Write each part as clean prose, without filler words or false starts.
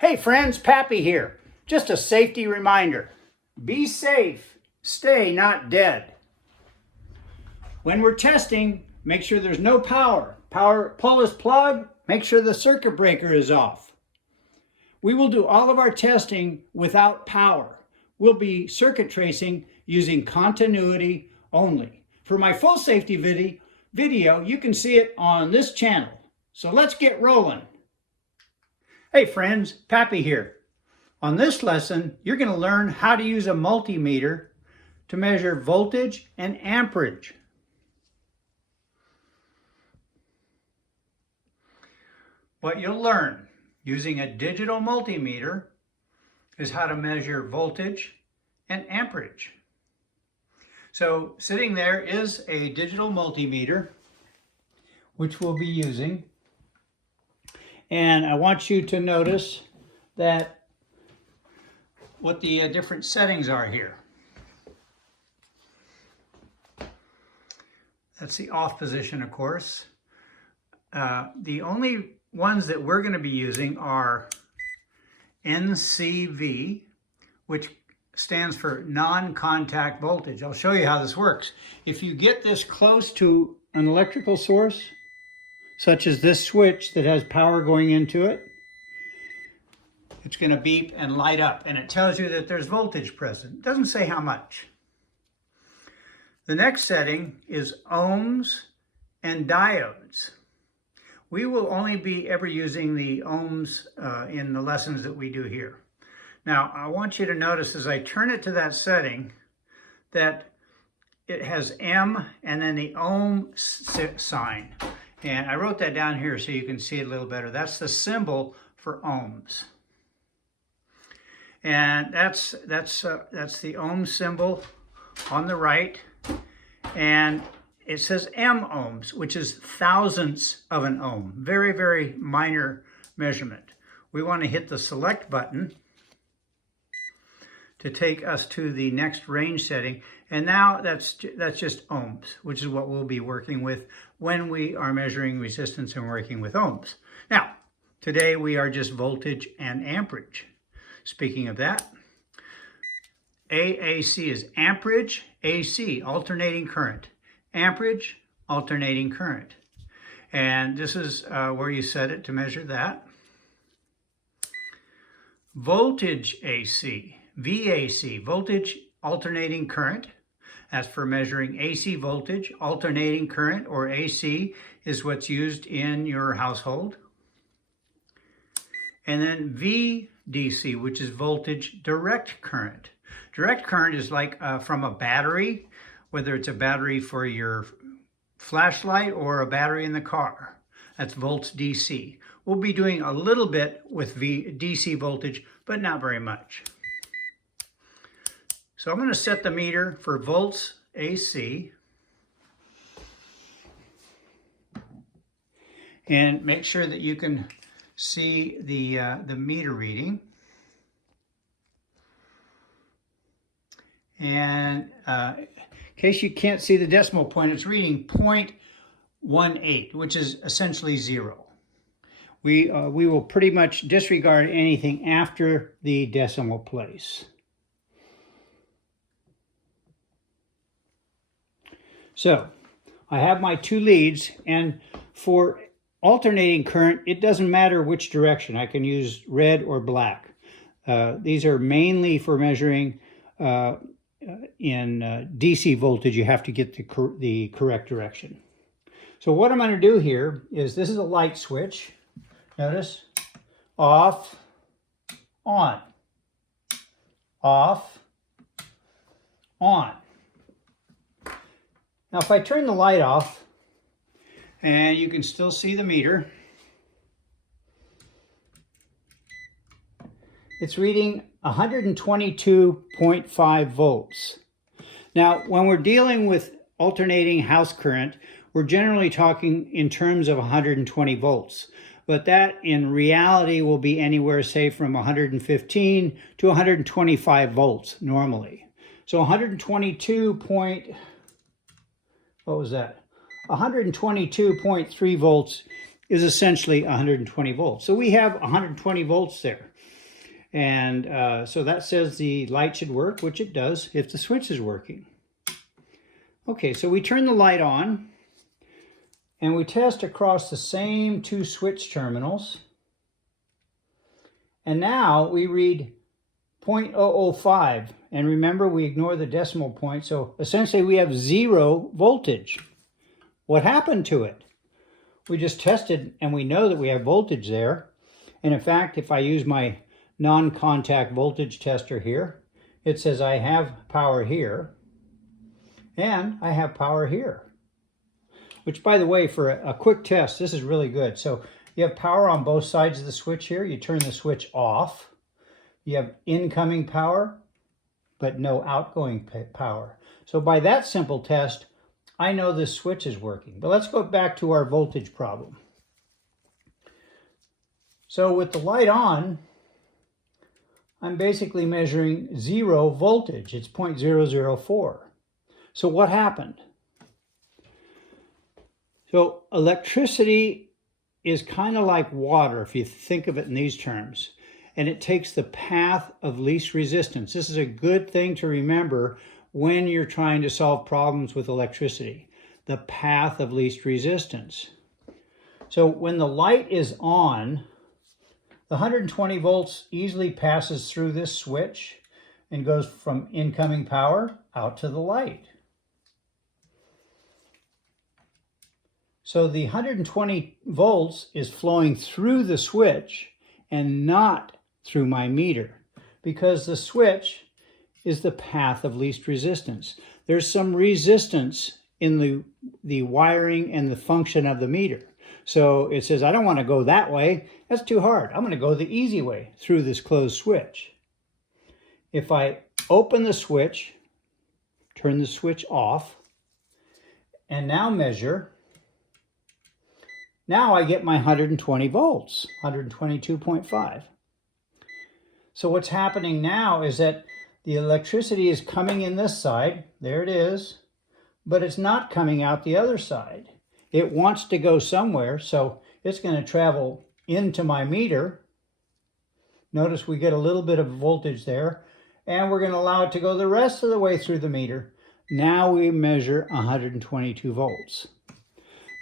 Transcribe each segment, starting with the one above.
Hey friends, Pappy here. Just a safety reminder. Be safe. Stay not dead. When we're testing, make sure there's no power. Pull this plug, make sure the circuit breaker is off. We will do all of our testing without power. We'll be circuit tracing using continuity only. For my full safety video, you can see it on this channel. So let's get rolling. Hey friends, Pappy here. On this lesson, you're going to learn how to use a multimeter to measure voltage and amperage. What you'll learn using a digital multimeter is how to measure voltage and amperage. So sitting there is a digital multimeter, which we'll be using. And I want you to notice that what the different settings are here. That's the off position, of course. The only ones that we're going to be using are NCV, which stands for non-contact voltage. I'll show you how this works. If you get this close to an electrical source, such as this switch that has power going into it, it's going to beep and light up, and it tells you that there's voltage present. It doesn't say how much. The next setting is ohms and diodes. We will only be ever using the ohms in the lessons that we do here. Now, I want you to notice as I turn it to that setting that it has M and then the ohm sign. And I wrote that down here so you can see it a little better. That's the symbol for ohms. And that's the ohm symbol on the right. And it says M ohms, which is thousandths of an ohm. Very, very minor measurement. We want to hit the select button to take us to the next range setting. And now that's just ohms, which is what we'll be working with when we are measuring resistance and working with ohms. Now, today we are just voltage and amperage. Speaking of that, AAC is amperage, AC, alternating current. Amperage, alternating current. And this is where you set it to measure that. Voltage AC, VAC, voltage alternating current. That's for measuring AC voltage. Alternating current, or AC, is what's used in your household. And then VDC, which is voltage direct current. Direct current is like from a battery, whether it's a battery for your flashlight or a battery in the car. That's volts DC. We'll be doing a little bit with DC voltage, but not very much. So I'm going to set the meter for volts AC and make sure that you can see the meter reading. And in case you can't see the decimal point, it's reading 0.18, which is essentially 0. We will pretty much disregard anything after the decimal place. So I have my two leads, and for alternating current, it doesn't matter which direction. I can use red or black. These are mainly for measuring in DC voltage. You have to get the correct direction. So what I'm going to do here is, this is a light switch. Notice, off, on, off, on. Now if I turn the light off, and you can still see the meter, it's reading 122.5 volts. Now when we're dealing with alternating house current, we're generally talking in terms of 120 volts. But that in reality will be anywhere, say, from 115 to 125 volts normally. So 122.3 volts is essentially 120 volts. So we have 120 volts there. And so that says the light should work, which it does if the switch is working. Okay, so we turn the light on and we test across the same two switch terminals. And now we read 0.005. And remember, we ignore the decimal point. So essentially we have 0 voltage. What happened to it? We just tested and we know that we have voltage there. And in fact, if I use my non-contact voltage tester here, it says I have power here and I have power here. Which, by the way, for a quick test, this is really good. So you have power on both sides of the switch here. You turn the switch off. You have incoming power, but no outgoing power. So by that simple test, I know this switch is working. But let's go back to our voltage problem. So with the light on, I'm basically measuring 0 voltage. It's 0.004. So what happened? So electricity is kind of like water, if you think of it in these terms. And it takes the path of least resistance. This is a good thing to remember when you're trying to solve problems with electricity. The path of least resistance. So when the light is on, the 120 volts easily passes through this switch and goes from incoming power out to the light. So the 120 volts is flowing through the switch and not through my meter, because the switch is the path of least resistance. There's some resistance in the wiring and the function of the meter. So it says, I don't want to go that way. That's too hard. I'm going to go the easy way through this closed switch. If I open the switch, turn the switch off, and now measure, now I get my 120 volts, 122.5. So what's happening now is that the electricity is coming in this side, there it is, but it's not coming out the other side. It wants to go somewhere, so it's going to travel into my meter. Notice we get a little bit of voltage there, and we're going to allow it to go the rest of the way through the meter. Now we measure 122 volts.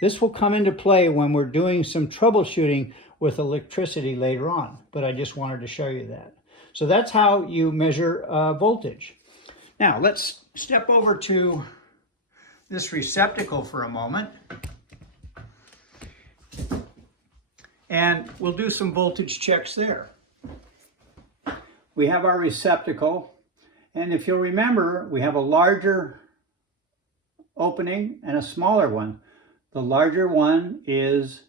This will come into play when we're doing some troubleshooting with electricity later on, but I just wanted to show you that. So that's how you measure voltage. Now let's step over to this receptacle for a moment. And we'll do some voltage checks there. We have our receptacle, and if you'll remember, we have a larger opening and a smaller one. The larger one is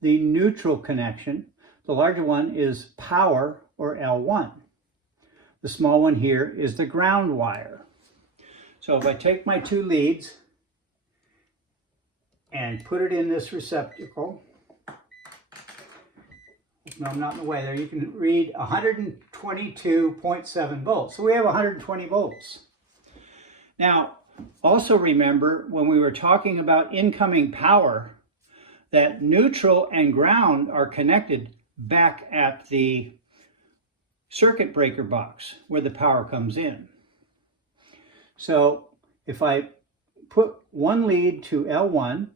the neutral connection. The larger one is power, or L1. The small one here is the ground wire. So if I take my two leads and put it in this receptacle, no, I'm not in the way there, you can read 122.7 volts. So we have 120 volts. Now, also remember when we were talking about incoming power, that neutral and ground are connected back at the circuit breaker box where the power comes in. So if I put one lead to L1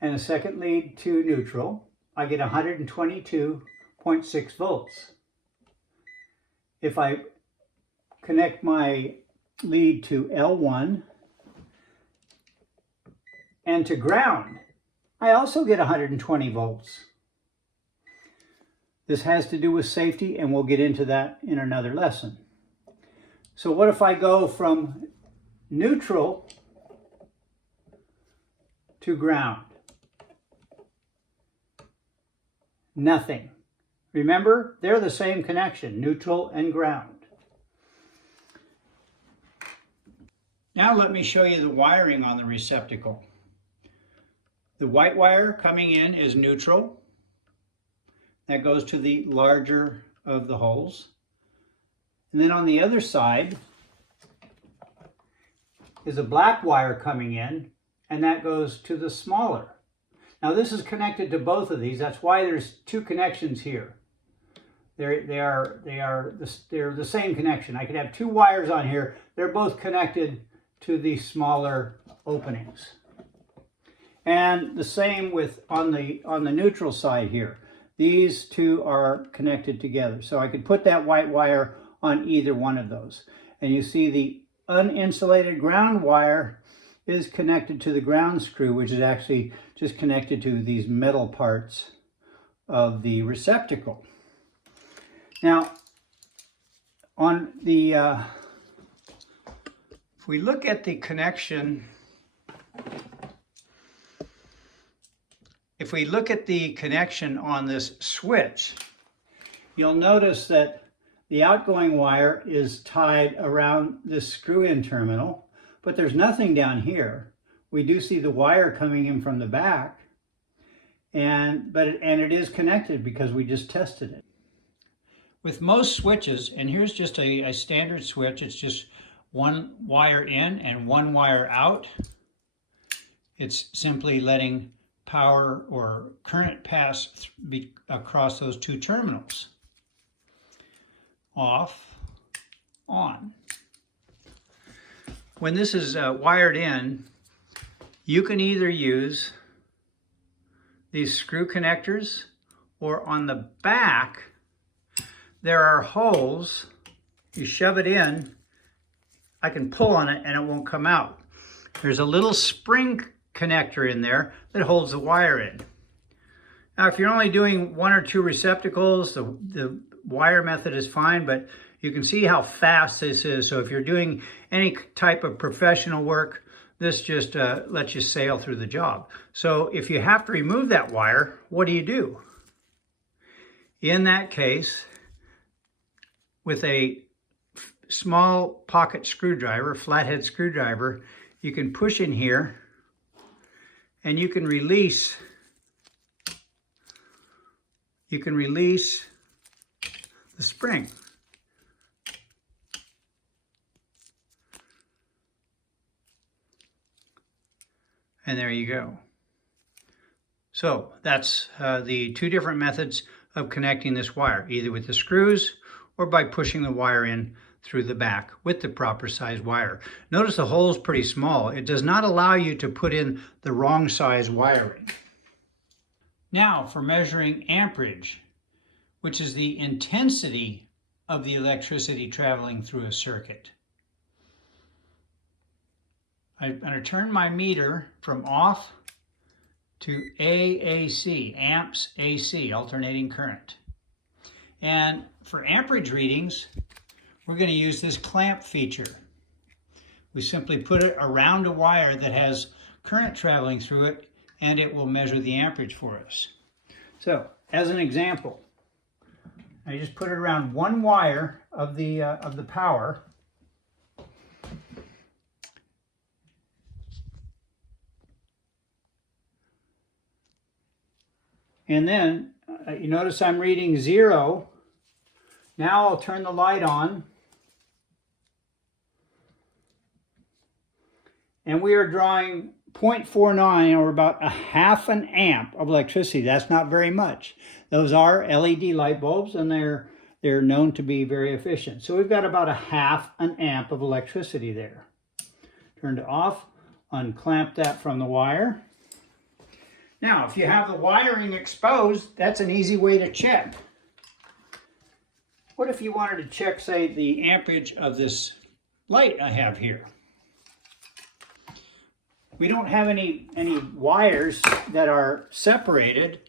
and a second lead to neutral, I get 122.6 volts. If I connect my lead to L1 and to ground, I also get 120 volts. This has to do with safety, and we'll get into that in another lesson. So what if I go from neutral to ground? Nothing. Remember, they're the same connection, neutral and ground. Now let me show you the wiring on the receptacle. The white wire coming in is neutral. That goes to the larger of the holes. And then on the other side is a black wire coming in, and that goes to the smaller. Now this is connected to both of these. That's why there's two connections here. They're the same connection. I could have two wires on here. They're both connected to the smaller openings. And the same with on the neutral side here. These two are connected together. So I could put that white wire on either one of those. And you see the uninsulated ground wire is connected to the ground screw, which is actually just connected to these metal parts of the receptacle. Now, on the, if we look at the connection, on this switch, you'll notice that the outgoing wire is tied around this screw-in terminal, but there's nothing down here. We do see the wire coming in from the back, and it is connected because we just tested it. With most switches, and here's just a standard switch, it's just one wire in and one wire out. It's simply letting power or current pass across those two terminals. Off, on. When this is wired in, you can either use these screw connectors, or on the back there are holes. You shove it in, I can pull on it and it won't come out. There's a little spring connector in there that holds the wire in. Now, if you're only doing one or two receptacles, the wire method is fine, but you can see how fast this is. So if you're doing any type of professional work, this just lets you sail through the job. So if you have to remove that wire, what do? In that case, with a small pocket screwdriver, flathead screwdriver, you can push in here and you can release the spring. And there you go. So that's the two different methods of connecting this wire, either with the screws or by pushing the wire in through the back with the proper size wire. Notice the hole is pretty small. It does not allow you to put in the wrong size wiring. Now for measuring amperage, which is the intensity of the electricity traveling through a circuit. I'm going to turn my meter from off to AAC, amps AC, alternating current. And for amperage readings, we're going to use this clamp feature. We simply put it around a wire that has current traveling through it, and it will measure the amperage for us. So, as an example, I just put it around one wire of the power. And then you notice I'm reading 0. Now I'll turn the light on. And we are drawing 0.49, or about a ½ an amp of electricity. That's not very much. Those are LED light bulbs, and they're known to be very efficient. So we've got about a ½ an amp of electricity there. Turn to off, unclamp that from the wire. Now, if you have the wiring exposed, that's an easy way to check. What if you wanted to check, say, the amperage of this light I have here? We don't have any wires that are separated.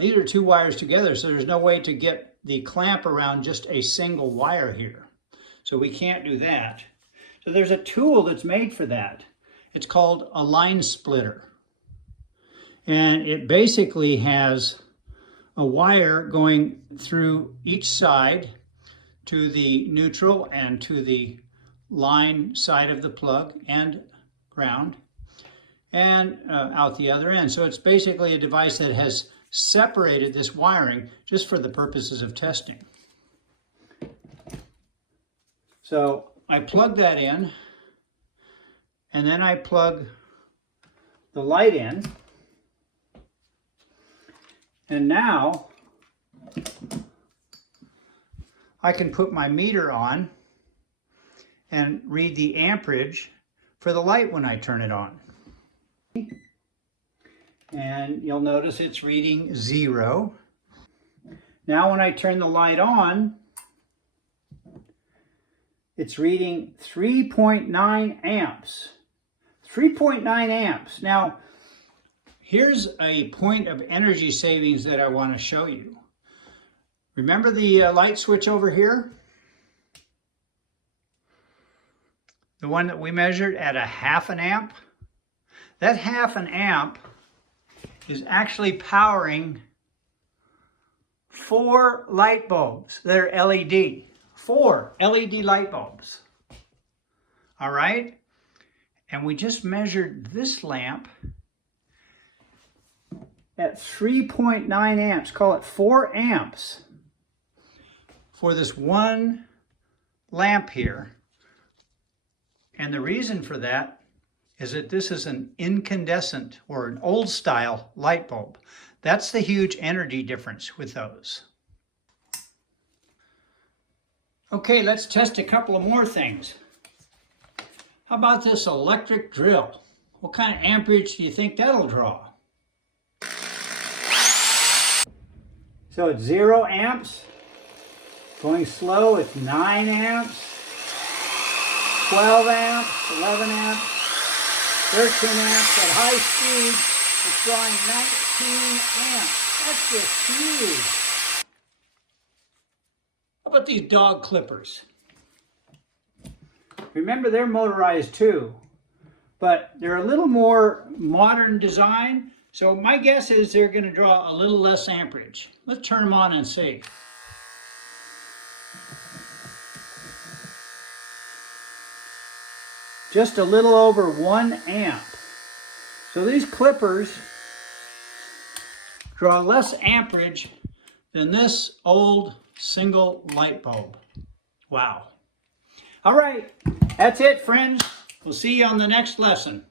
These are two wires together, so there's no way to get the clamp around just a single wire here. So we can't do that. So there's a tool that's made for that. It's called a line splitter. And it basically has a wire going through each side to the neutral and to the line side of the plug and ground, and out the other end. So it's basically a device that has separated this wiring just for the purposes of testing. So I plug that in, and then I plug the light in. And now I can put my meter on and read the amperage for the light when I turn it on. And you'll notice it's reading 0. Now when I turn the light on, it's reading 3.9 amps. 3.9 amps. Now, here's a point of energy savings that I want to show you. Remember the light switch over here? The one that we measured at a 1/2 amp? That 1/2 amp is actually powering 4 light bulbs that are LED. 4 LED light bulbs. All right? And we just measured this lamp at 3.9 amps. Call it 4 amps for this one lamp here. And the reason for that is that this is an incandescent or an old style light bulb. That's the huge energy difference with those. Okay, let's test a couple of more things. How about this electric drill? What kind of amperage do you think that'll draw? So it's 0 amps. Going slow, it's 9 amps. 12 amps, 11 amps, 13 amps. At high speed, it's drawing 19 amps. That's just huge. How about these dog clippers? Remember, they're motorized too, but they're a little more modern design. So my guess is they're going to draw a little less amperage. Let's turn them on and see. Just a little over 1 amp. So these clippers draw less amperage than this old single light bulb. Wow. All right, that's it, friends. We'll see you on the next lesson.